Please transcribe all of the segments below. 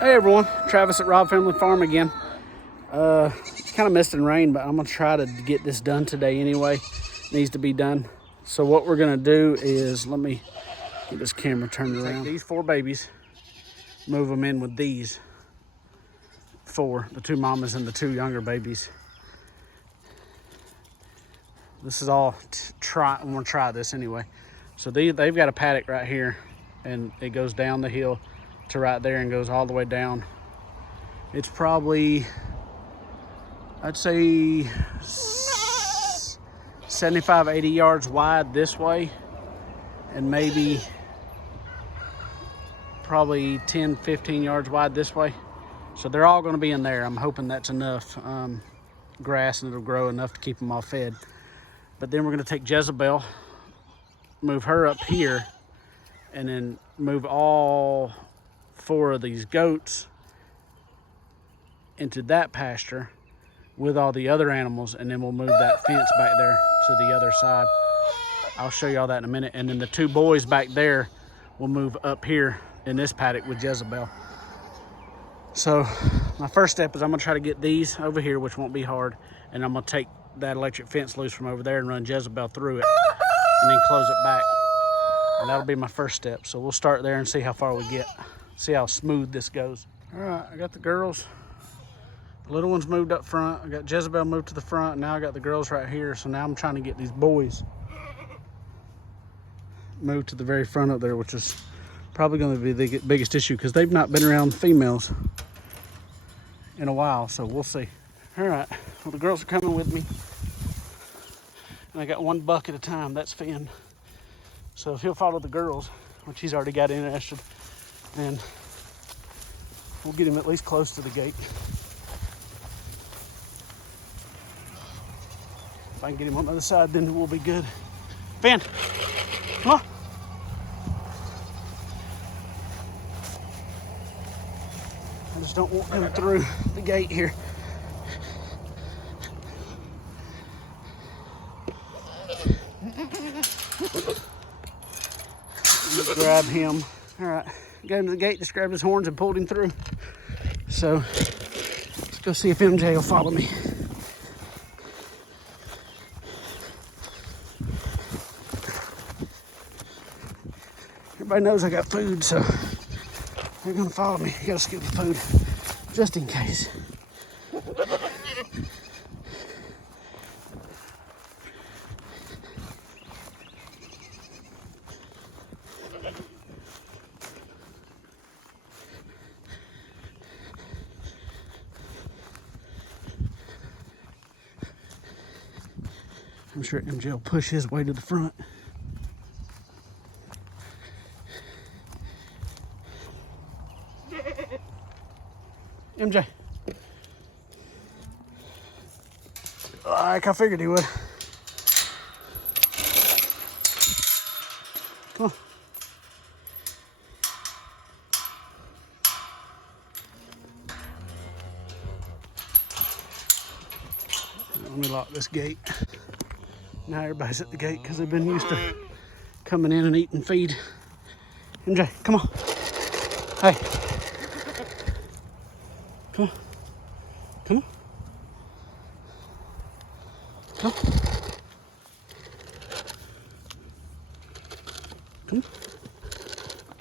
Hey everyone, Travis at Rob Family Farm again. Kind of missed in rain, but I'm gonna try to get this done today anyway. Needs to be done. So what we're gonna do is, let me get this camera turned around. Take these 4 babies, move them in with these 4, the 2 mamas and the 2 younger babies. This is all I'm gonna try this anyway. So they've got a paddock right here, and it goes down the hill to right there and goes all the way down. It's probably, I'd say 75, 80 yards wide this way, and maybe probably 10, 15 yards wide this way. So they're all gonna be in there. I'm hoping that's enough grass, and it'll grow enough to keep them all fed. But then we're gonna take Jezebel, move her up here, and then move all 4 of these goats into that pasture with all the other animals, and then we'll move that fence back there to the other side. I'll show you all that in a minute. And then the 2 boys back there will move up here in this paddock with Jezebel. So my first step is I'm gonna try to get these over here, which won't be hard, and I'm gonna take that electric fence loose from over there and run Jezebel through it and then close it back. And that'll be my first step. So we'll start there and see how far we get. See how smooth this goes. All right, I got the girls. The little ones moved up front. I got Jezebel moved to the front. And now I got the girls right here. So now I'm trying to get these boys moved to the very front up there, which is probably going to be the biggest issue because they've not been around females in a while. So we'll see. All right, well, the girls are coming with me. And I got 1 buck at a time. That's Finn. So if he'll follow the girls, which he's already got interested, then we'll get him at least close to the gate. If I can get him on the other side, then we'll be good. Finn, come on. I just don't want him through the gate here. Grab him. All right, got him to the gate, just grabbed his horns and pulled him through. So let's go see if MJ will follow me. Everybody knows I got food, so they're gonna follow me. I got a scoop of food just in case. I'm sure MJ will push his way to the front. MJ. Like I figured he would. Come on. Let me lock this gate. Now everybody's at the gate because they've been used to coming in and eating feed. MJ, come on. Hey. Come on. Come on. Come on. Come on.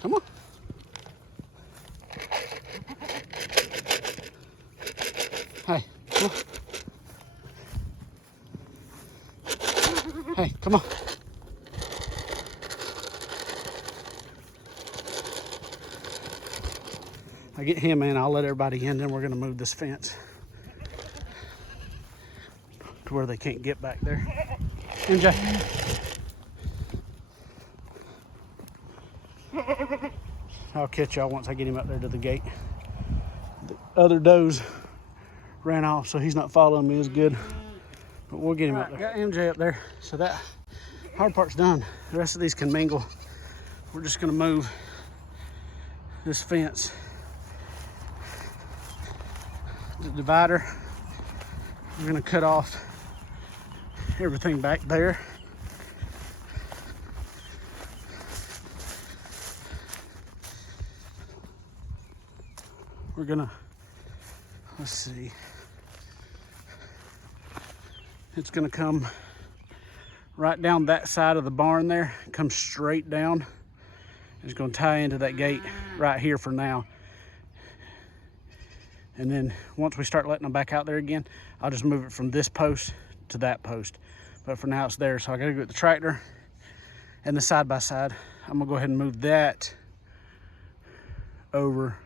Come on. Hey, come on. Hey, come on. I get him in, I'll let everybody in, then we're gonna move this fence to where they can't get back there. MJ. I'll catch y'all once I get him up there to the gate. The other does ran off, so he's not following me as good. But we'll get him up there. Got MJ up there, so that hard part's done. The rest of these can mingle. We're just gonna move this fence, the divider. We're gonna cut off everything back there. we're gonna, let's see. It's gonna come right down that side of the barn there, come straight down. It's gonna tie into that gate right here for now. And then once we start letting them back out there again, I'll just move it from this post to that post. But for now it's there, so I gotta go get the tractor and the side-by-side. I'm gonna go ahead and move that over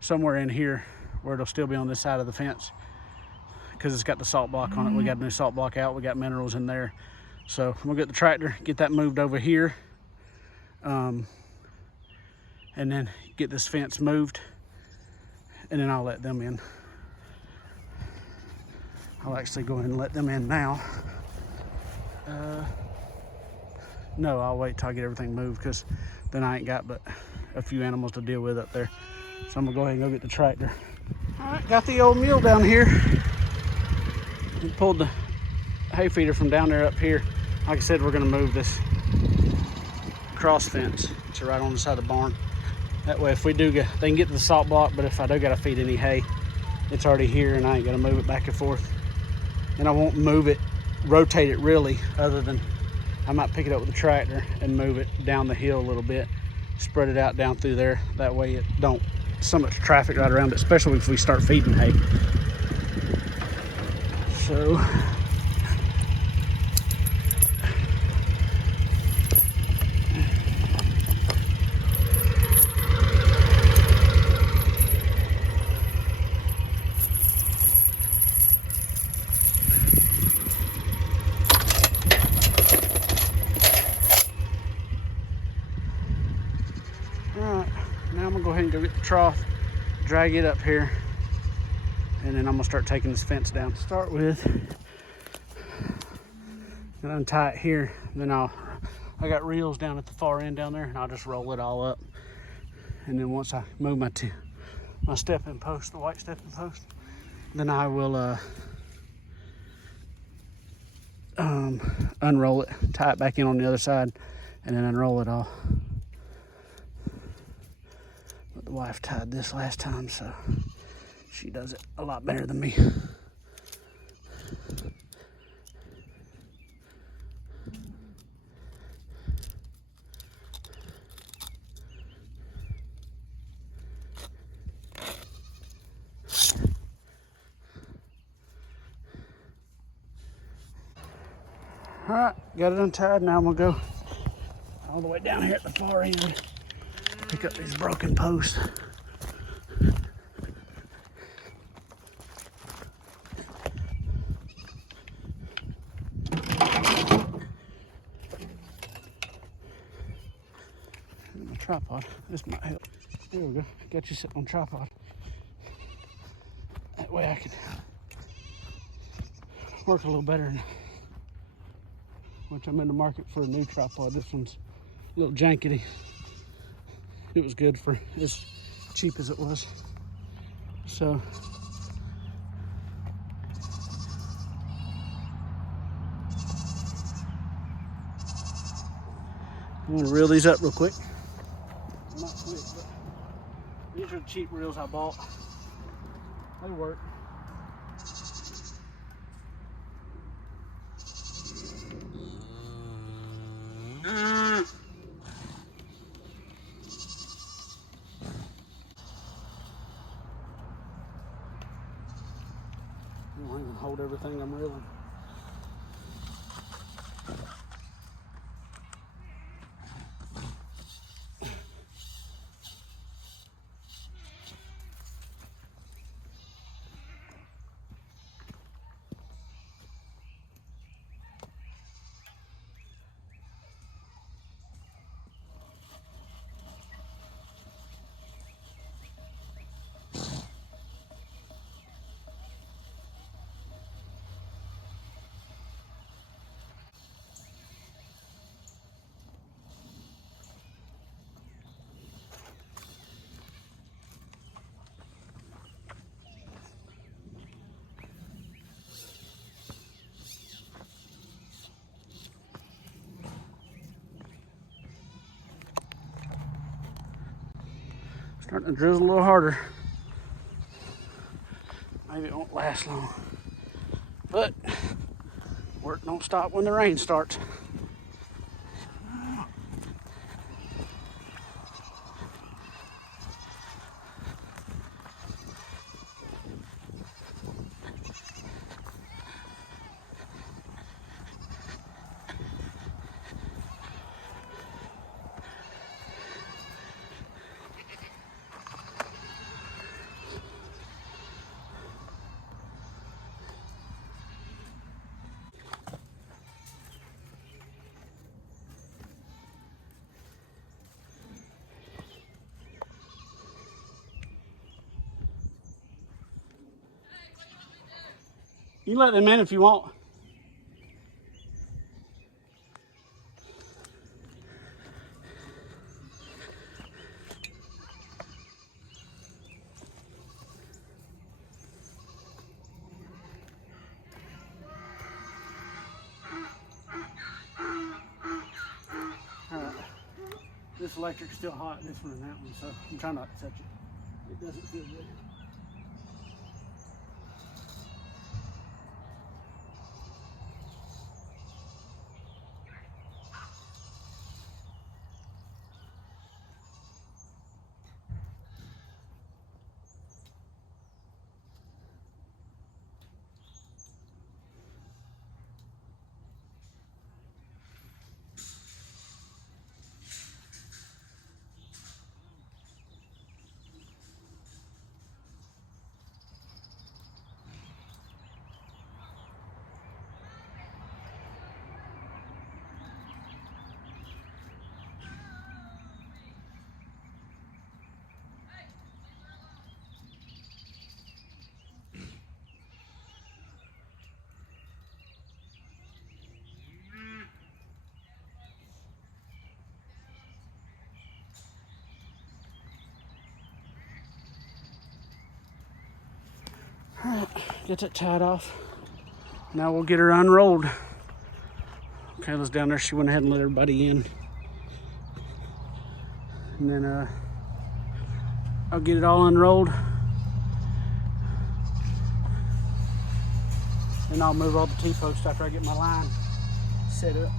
somewhere in here where it'll still be on this side of the fence, because it's got the salt block on it. We got a new salt block out, we got minerals in there. So I'm gonna get the tractor, get that moved over here, and then get this fence moved, and then I'll let them in. I'll actually go ahead and let them in now. No, I'll wait till I get everything moved, because then I ain't got but a few animals to deal with up there. So I'm gonna go ahead and go get the tractor. All right, got the old mule down here. We pulled the hay feeder from down there up here. Like I said, we're gonna move this cross fence to right on the side of the barn. That way, if we do get, they can get to the salt block, but if I do gotta feed any hay, it's already here and I ain't gotta move it back and forth. And I won't move it, rotate it really, other than I might pick it up with the tractor and move it down the hill a little bit, spread it out down through there. That way it don't so much traffic right around it, especially if we start feeding hay. So alright, now I'm gonna go ahead and go get the trough, drag it up here, and then I'm gonna start taking this fence down. To start with, and untie it here, then I got reels down at the far end down there, and I'll just roll it all up. And then once I move my stepping post, the white stepping post, then I will unroll it, tie it back in on the other side, and then unroll it all. But the wife tied this last time, so she does it a lot better than me. All right, got it untied. Now I'm gonna go all the way down here at the far end, pick up these broken posts. My tripod, this might help. There we go, got you sitting on tripod. That way I can work a little better. Which I'm in the market for a new tripod. This one's a little jankety. It was good for as cheap as it was. So I'm gonna reel these up real quick. Not quick, but these are the cheap reels I bought. They work. I don't even hold everything I'm reeling. Starting to drizzle a little harder. Maybe it won't last long. But work don't stop when the rain starts. You can let them in if you want. This electric's still hot, this one and that one, so I'm trying not to touch it. It doesn't feel good. All right, get that tied off. Now we'll get her unrolled. Kayla's down there, she went ahead and let everybody in. And then I'll get it all unrolled. And I'll move all the T-posts after I get my line set up.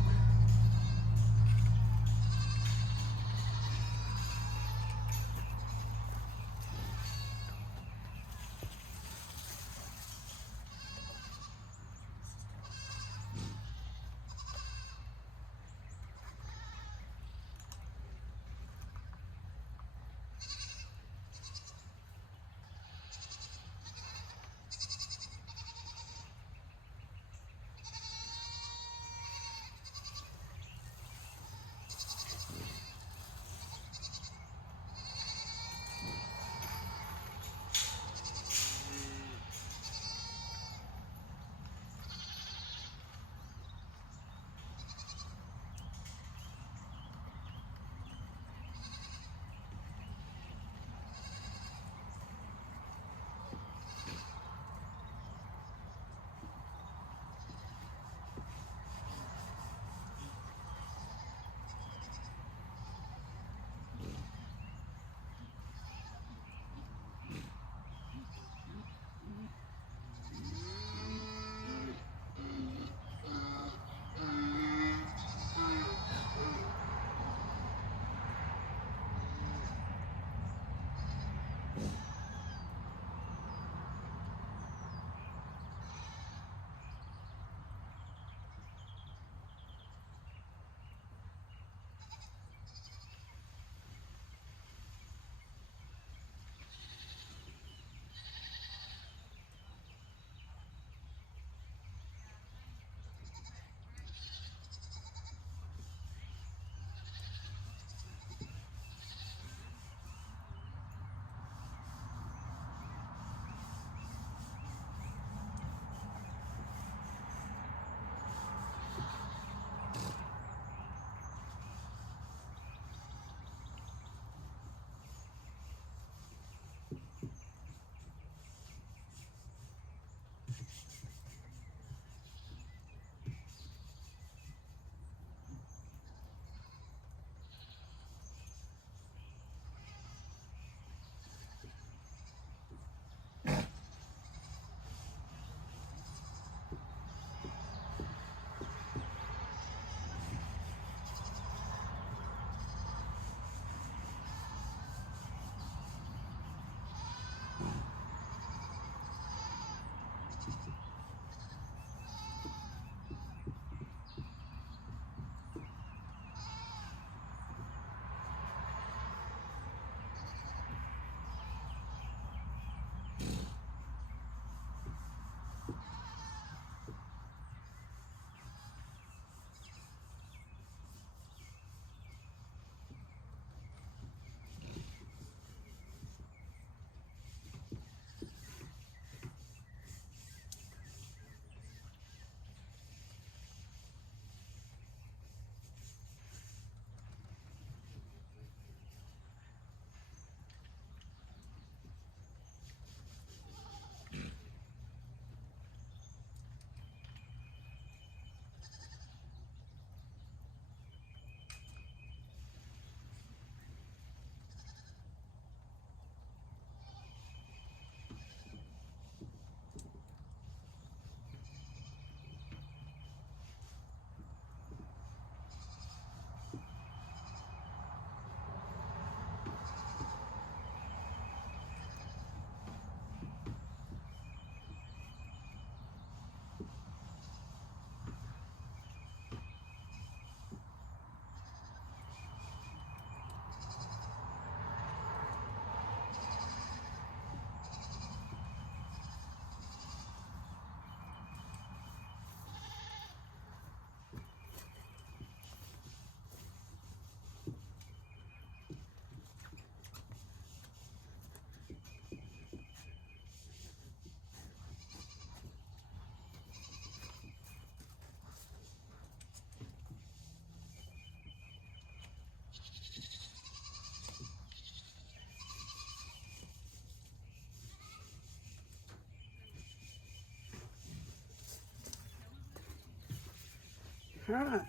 All right.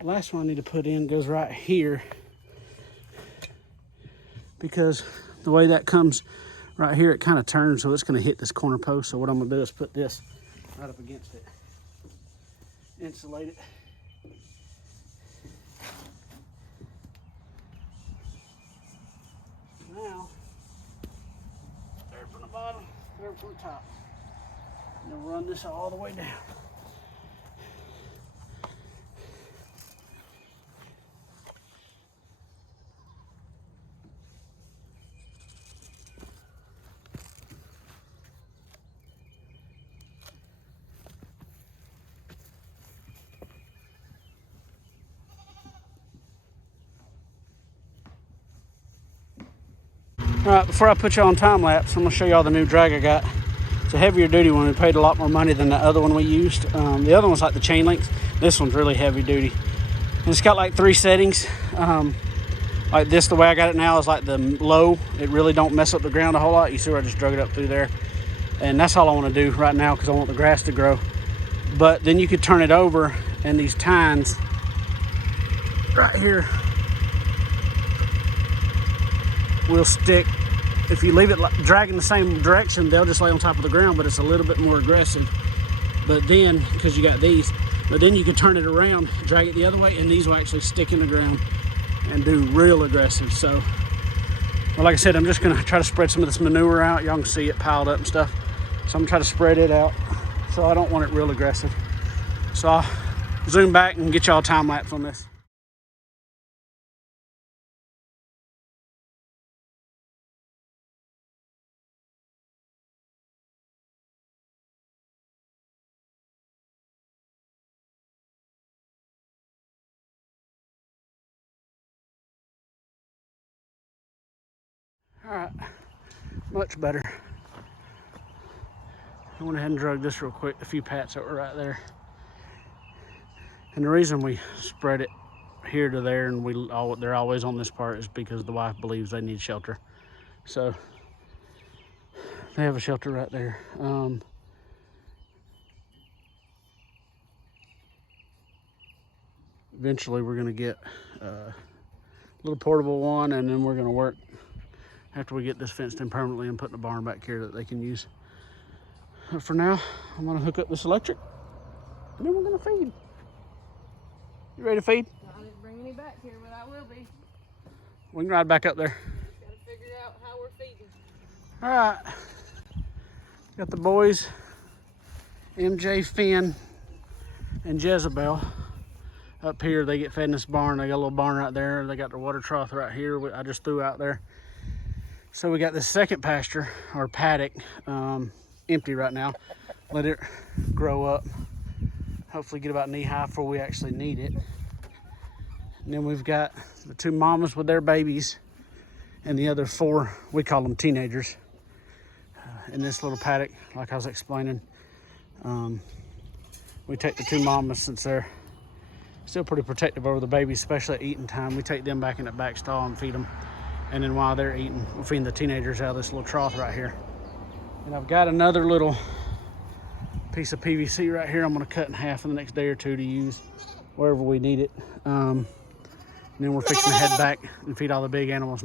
The last one I need to put in goes right here, because the way that comes right here, it kind of turns, so it's going to hit this corner post. So what I'm going to do is put this right up against it, insulate it. Now, there from the bottom, there from the top. And then run this all the way down. All right, before I put you on time lapse, I'm gonna show y'all the new drag I got. It's a heavier duty one. We paid a lot more money than the other one we used. The other one's like the chain links. This one's really heavy duty. And it's got like 3 settings. Like this, the way I got it now is like the low. It really don't mess up the ground a whole lot. You see where I just drug it up through there. And that's all I wanna do right now because I want the grass to grow. But then you could turn it over and these tines right here will stick. If you leave it dragging the same direction, they'll just lay on top of the ground, but it's a little bit more aggressive. But then, because you got these, but then you can turn it around, drag it the other way, and these will actually stick in the ground and do real aggressive. So, well, like I said, I'm just gonna try to spread some of this manure out. Y'all can see it piled up and stuff. So I'm gonna try to spread it out. So I don't want it real aggressive. So I'll zoom back and get y'all a time lapse on this. All right, much better. I went ahead and drug this real quick, a few pats that were right there. And the reason we spread it here to there and they're always on this part is because the wife believes they need shelter. So they have a shelter right there. Eventually we're gonna get a little portable one, and then we're gonna work after we get this fenced in permanently and put in a barn back here that they can use. But for now, I'm gonna hook up this electric and then we're gonna feed. You ready to feed? I didn't bring any back here, but I will be. We can ride back up there. Gotta figure out how we're feeding. All right, got the boys, MJ, Finn, and Jezebel up here. They get fed in this barn. They got a little barn right there. They got their water trough right here. I just threw out there. So we got this second pasture or paddock empty right now. Let it grow up. Hopefully get about knee high before we actually need it. And then we've got the 2 mamas with their babies and the other 4, we call them teenagers, in this little paddock, like I was explaining. We take the 2 mamas, since they're still pretty protective over the babies, especially at eating time. We take them back in the back stall and feed them. And then while they're eating, we're feeding the teenagers out of this little trough right here. And I've got another little piece of PVC right here I'm gonna cut in half in the next day or 2 to use wherever we need it. And then we're fixing to head back and feed all the big animals.